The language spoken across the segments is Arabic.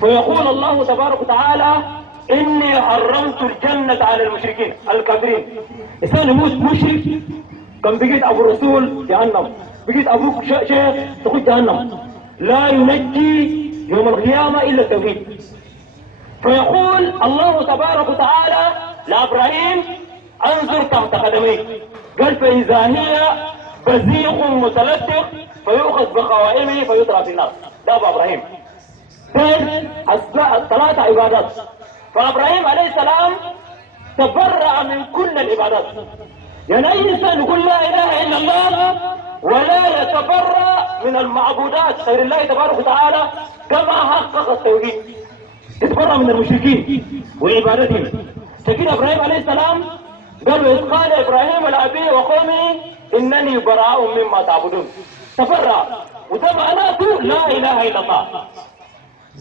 فيقول الله تبارك وتعالى إني حرمت الجنة على المشركين الكافرين. إنسان يموت مشرك كان بقيت أبو الرسول جهنم، بقيت أبوك شيخ تخش جهنم، لا ينجي يوم القيامة إلا التوحيد. فيقول الله تبارك وتعالى لإبراهيم انظر تحت قدميك، قال فإذا هي بزيق متلتق فيؤخذ بقوائمه فيطرح في النار. ده أبو إبراهيم. الثلاثة عبادات. فإبراهيم عليه السلام تبرأ من كل العبادات. يعني أي إنسان يقول لا إله إلا الله ولا يتبرأ من المعبودات غير الله تبارك وتعالى كما حقق التوحيد، يتبرأ من المشركين وعبادتهم. فكده إبراهيم عليه السلام قال وإذ قال إبراهيم لأبيه وقومه إنني براء مما تعبدون. تبرأ، وده معناته لا إله إلا الله.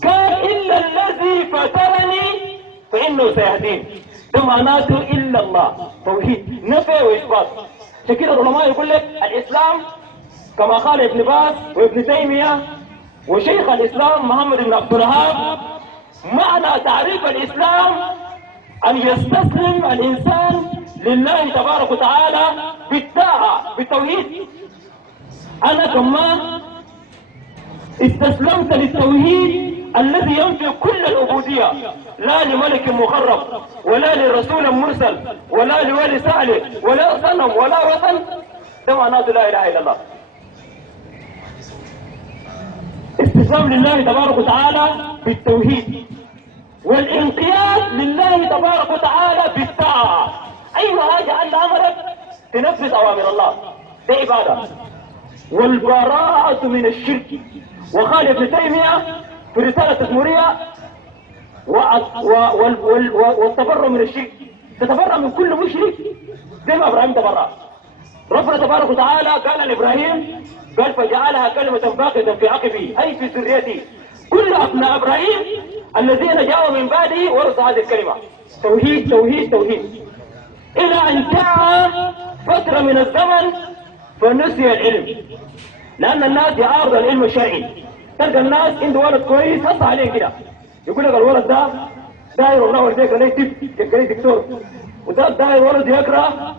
قال إلا الذي فطرني فإنه سيهدين، ده معناته إلا الله، توحيد نفي وإثبات. فكده العلماء يقول لك الإسلام كما قال ابن باز وابن تيمية وشيخ الإسلام محمد بن عبد الوهاب، معنى تعريف الإسلام أن يستسلم الإنسان لله تبارك وتعالى بالطاعة بالتوحيد. أنا كما استسلمت للتوحيد الذي ينفي كل العبودية، لا لملك مقرب ولا لرسول مرسل ولا لولي صالح ولا صنم ولا وثن، ده معناته لا إله إلا الله. استسلام لله تبارك وتعالى بالتوحيد والانقياد لله تبارك وتعالى بالطاعة. أي حاجة أنت أمرك تنفذ أوامر الله، ده عبادة. والبراءة من الشرك. وقال ابن تيمية في رسالة تدمرية والتبرؤ من الشرك، تتبرأ من كل مشرك زي ما إبراهيم تبرأ. ربنا تبارك وتعالى قال لإبراهيم قال فجعلها كلمة باقية في عقبه أي في ذريته، كل أبناء إبراهيم الذين جاءوا من بعده ورثوا هذه الكلمة، توحيد توحيد توحيد، إلى أن جاء فترة من الزمن فنسي العلم، لأن الناس يعارض العلم الشرعي. تلقى الناس عنده ولد كويس هص عليه كده، يقول لك الولد ده داير والله ولد يقرا ليه طب يقرا ليه دكتور، وده داير ولد يقرا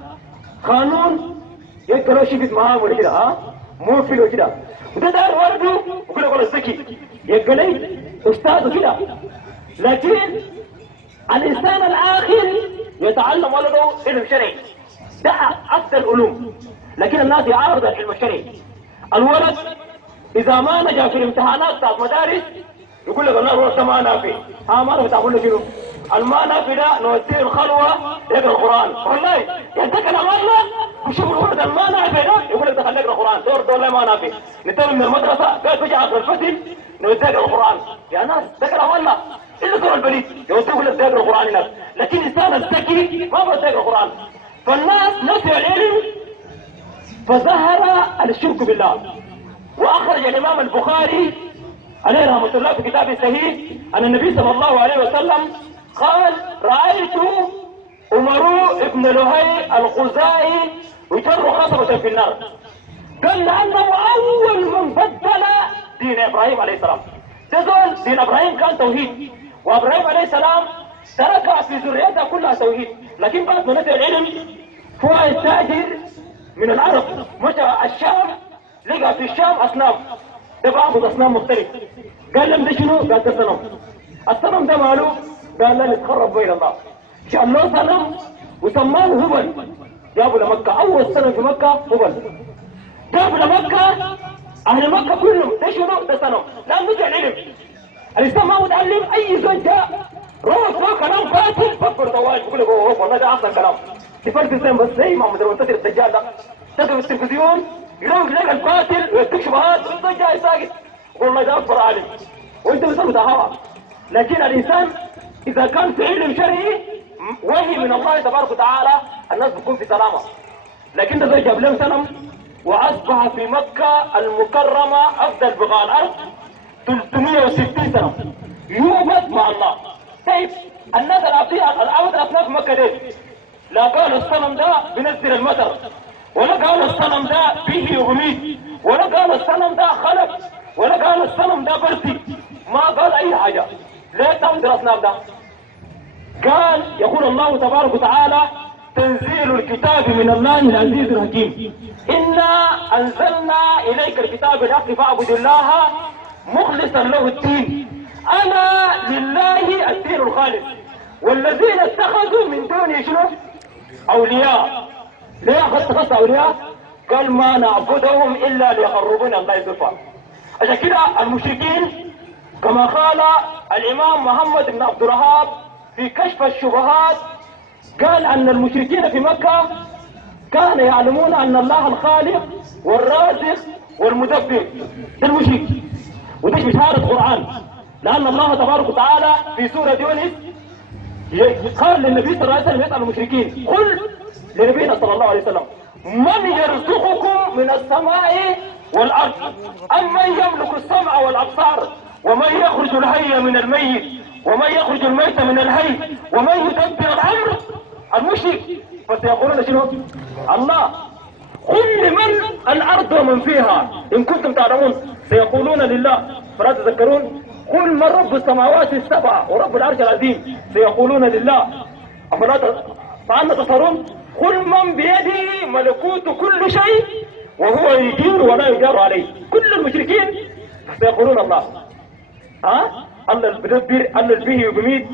قانون يقرا شيء في معاه ولا كده موفل وكده، وده داير ولده يقول لك ولد ذكي يقرا ليه استاذ كده. لكن الانسان الاخر يتعلم ولده علم شرعي، ده افضل العلوم، لكن الناس يعارض العلم الشرعي. الولد اذا ما نجا في الامتحانات بتاعت مدارس يقول لك الله الولد ده ما نافع، ما نافع تعمل له شنو؟ الما نافع ده نوديه الخلوه يقرا القران، والله يعني ده كلام الله. وشوف الولد الما نافع ده يقول لك ده خليه يقرا القران، دور والله ما نافع، نتكلم من المدرسه قال تجي اخر الفصل نوديه يقرا القران، يا ناس ده كلام الله. الا دور البليد يوديه يقول لك ده يقرا القران هناك، لكن الانسان الذكي ما بده يقرا القران. فالناس نسوا العلم فظهر الشرك بالله. واخرج الامام البخاري عليه رحمه الله في كتابه الصحيح ان النبي صلى الله عليه وسلم قال رايت عمر بن لهي الخزاعي يجر خصبة في النار، قال لانه اول من بدل دين ابراهيم عليه السلام. تقول دين ابراهيم كان توحيد، وابراهيم عليه السلام ترك في ذريته كلها توحيد، لكن بعد ما نزل العلم هو التاجر من العرب مشى الشام لقى في الشام اصنام، ده بعض اصنام مختلف. قال لهم ده شنو؟ قال ده صنم. الصنم ده ماله؟ قال لا نتقرب الى الله. شال له صنم وسماه هبل، جابوا لمكه، اول صنم في مكه هبل. جابوا لمكه اهل مكه كلهم ده شنو؟ ده صنم، لانه جاء العلم. الاسلام ما متعلم، اي زول جاء روح كلام فاتن فكر طوال يقول لك والله ده احسن كلام. تفرق الزين بس زي ما مدرسة الدجال ده تقف في التلفزيون يلوك لك القاتل ويكتب شبهات وانت جاي ساكت والله ده اكبر عالم وانت بتصير هوا. لكن الانسان اذا كان في علم شرعي وحي من الله تبارك وتعالى الناس بتكون في سلامه. لكن ده زي جاب لهم سنم واصبح في مكه المكرمه افضل بقاع الارض 360 سنه يوبد مع الله. طيب الناس العبد الاصناف في مكه دي لا قالوا الصنم ده بنزل المطر، ولا قالوا الصنم ده به يغميد، ولا قالوا الصنم ده خلق، ولا قالوا الصنم ده برسي، ما قال اي حاجه. ليه تعمل الاصنام ده؟ قال يقول الله تبارك وتعالى: تنزيل الكتاب من الله العزيز الحكيم، انا انزلنا اليك الكتاب بالحق فاعبد الله مخلصا له الدين، انا لله الدين الخالص، والذين اتخذوا من دونه شنو؟ اولياء. ليه اخذت اولياء؟ قال ما نعبدهم الا ليقربونا الله زلفى. عشان كده المشركين كما قال الامام محمد بن عبد الوهاب في كشف الشبهات، قال ان المشركين في مكة كانوا يعلمون ان الله الخالق والرازق والمدبر. ده المشرك، وده بشهادة قرآن، لان الله تبارك وتعالى في سورة يونس قال للنبي صلى الله عليه وسلم يسأل المشركين: قل لنبينا صلى الله عليه وسلم: من يرزقكم من السماء والارض؟ امن يملك السمع والابصار؟ ومن يخرج الحي من الميت؟ ومن يخرج الميت من الحي؟ ومن يدبر الامر؟ المشرك. فسيقولون شنو؟ الله. قل لمن الارض ومن فيها ان كنتم تعلمون. سيقولون لله، فلا تذكرون؟ قل من رب السماوات السبع ورب العرش العظيم. سيقولون لله، فأنا تصرون؟ قل من بيده ملكوت كل شيء وهو يجير ولا يجار عليه. كل المشركين سيقولون الله. الله البدبر، الله البيه وبميت.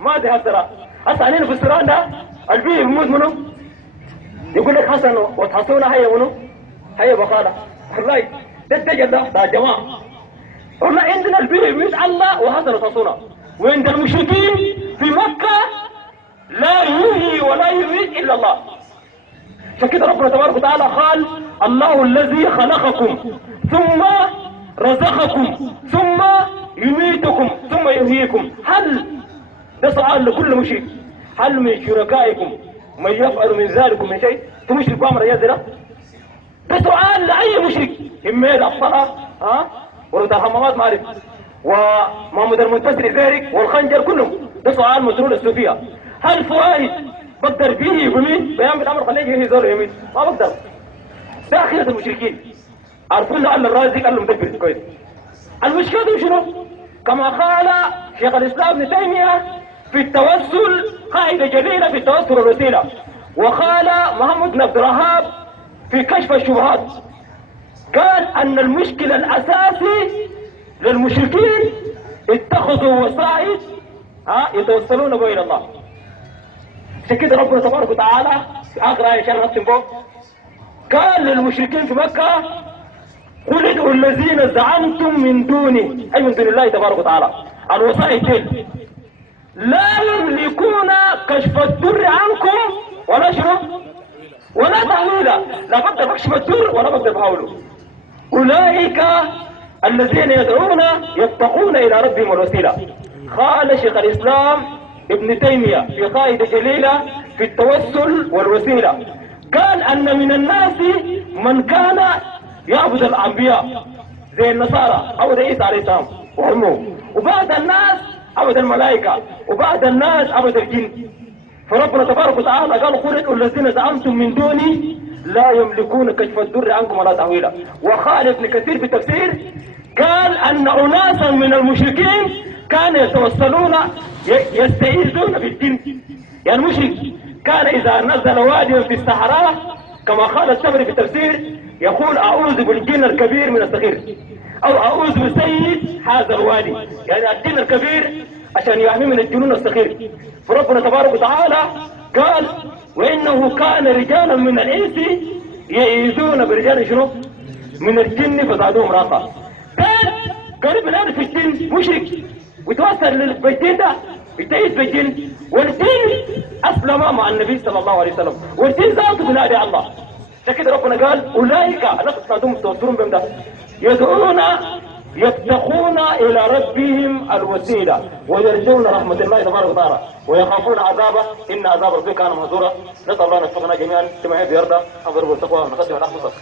ما دي هسرا هسا علينا في السران ده البيه بموت منه. يقول لك حسن وتحصونا هيا منه، هيا بخالة. والله ده الدجل ده يا جماعة. والله عندنا البيه بميت الله وحسن وتحصونا، وعند المشركين في مكة لا يحيي ولا يميت الا الله. فكده ربنا تبارك وتعالى قال: الله الذي خلقكم ثم رزقكم ثم يميتكم ثم يحييكم. هل ده سؤال لكل مشرك: هل من شركائكم من يفعل من ذلك من شيء؟ تمشرك بامر يا زلمه؟ ده سؤال لاي مشرك. هميد الصلاه ورد الحمامات ما عرف، ومحمد المنتصر ذلك والخنجر كلهم. ده سؤال مسؤول الصوفيه. هل فؤاد بقدر فيه يمين بيعمل الامر خليه يجي يزور يمين؟ ما بقدر. ده اخيرة المشركين. عارفين له ان الرازق قال له مدبر كويس. المشكله دي شنو؟ كما قال شيخ الاسلام ابن تيميه في التوسل قاعده جليله في التوسل والوسيله، وقال محمد بن عبد الوهاب في كشف الشبهات، قال ان المشكله الاساسي للمشركين اتخذوا وسائل يتوسلون بها الى الله. عشان كده ربنا تبارك وتعالى في اخر ايه عشان نختم فوق قال للمشركين في مكه: قل ادعوا الذين زعمتم من دونه، اي من دون الله تبارك وتعالى. الوسائل دي لا يملكون كشف الضر عنكم ولا شنو ولا تحويلا. لا بقدر بكشف الضر ولا بقدر بحوله. اولئك الذين يدعون يبتغون الى ربهم الوسيله. قال شيخ الاسلام ابن تيميه في قاعده جليله في التوسل والوسيله، قال ان من الناس من كان يعبد الانبياء زي النصارى عبد عيسى عليه السلام وامه، وبعض الناس عبد الملائكه، وبعض الناس عبد الجن. فربنا تبارك وتعالى قال: قل ادعوا الذين زعمتم من دوني لا يملكون كشف الضر عنكم ولا تحويلا. وقال ابن كثير في التفسير قال ان اناسا من المشركين كانوا يتوسلون يستعيذون بالجن. يعني المشرك كان اذا نزل واديا في الصحراء كما قال التبري في التفسير يقول: اعوذ بالجن الكبير من الصغير، او اعوذ بسيد هذا الوادي. يعني الجن الكبير عشان يحمي من الجنون الصغير. فربنا تبارك وتعالى قال: وانه كان رجالا من الانس يعيذون برجال شنو؟ من الجن فزادوهم رهقا. كان قريب الان في الجن مشرك وتوسل بالجن ده يتعيذ بالجن، والجن اسلم مع النبي صلى الله عليه وسلم، والجن ذاته بنادي الله. عشان كده ربنا قال: اولئك الناس صادوم توسلون بهم ده يدعون يبتغون الى ربهم الوسيله ويرجون رحمه الله تبارك وتعالى ويخافون عذابه ان عذاب ربك كان مهزورا. نسال الله ان يوفقنا جميعا كما يرضى ان نضرب التقوى ونقدم الاخلاص.